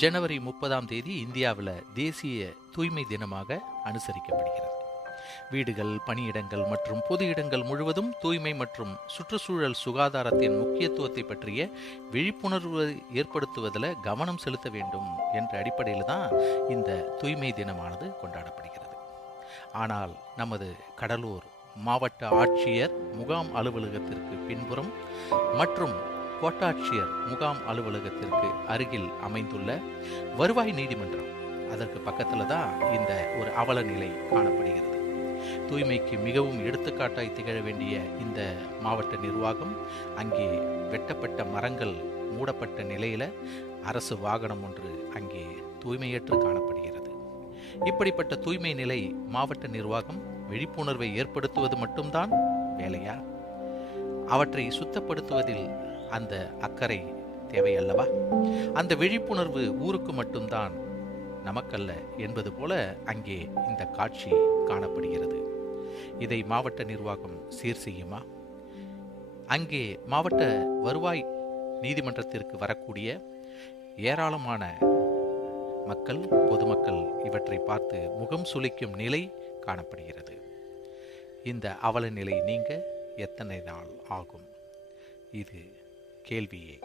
ஜனவரி 30ஆம் தேதி இந்தியாவில் தேசிய தூய்மை தினமாக அனுசரிக்கப்படுகிறது. வீடுகள், பணியிடங்கள் மற்றும் பொது இடங்கள் முழுவதும் தூய்மை மற்றும் சுற்றுச்சூழல் சுகாதாரத்தின் முக்கியத்துவத்தை பற்றிய விழிப்புணர்வு ஏற்படுத்துவதில் கவனம் செலுத்த வேண்டும் என்ற அடிப்படையில் தான் இந்த தூய்மை தினமானது கொண்டாடப்படுகிறது. ஆனால் நமது கடலூர் மாவட்ட ஆட்சியர் முகாம் அலுவலகத்திற்கு பின்புறம் மற்றும் கோட்டாட்சியர் முகாம் அலுவலகத்திற்கு அருகில் அமைந்துள்ள வருவாய் நீதிமன்றம், அதற்கு பக்கத்தில் தான் இந்த ஒரு அவல நிலை காணப்படுகிறது. தூய்மைக்கு மிகவும் எடுத்துக்காட்டாய் திகழ வேண்டிய இந்த மாவட்ட நிர்வாகம் அங்கே வெட்டப்பட்ட மரங்கள் மூடப்பட்ட நிலையில் அரசு வாகனம் ஒன்று அங்கே தூய்மையற்று காணப்படுகிறது. இப்படிப்பட்ட தூய்மை நிலை மாவட்ட நிர்வாகம் விழிப்புணர்வை ஏற்படுத்துவது மட்டும்தான் வேலையா? அவற்றை சுத்தப்படுத்துவதில் அந்த அக்கறை தேவையல்லவா? அந்த விழிப்புணர்வு ஊருக்கு மட்டும்தான், நமக்கல்ல என்பது போல அங்கே இந்த காட்சி காணப்படுகிறது. இதை மாவட்ட நிர்வாகம் சீர் செய்யுமா? அங்கே மாவட்ட வருவாய் நீதிமன்றத்திற்கு வரக்கூடிய ஏராளமான மக்கள், பொதுமக்கள் இவற்றை பார்த்து முகம் சுளிக்கும் நிலை காணப்படுகிறது. இந்த அவல நிலை நீங்க எத்தனை நாள் ஆகும்? இது கேள்வியே.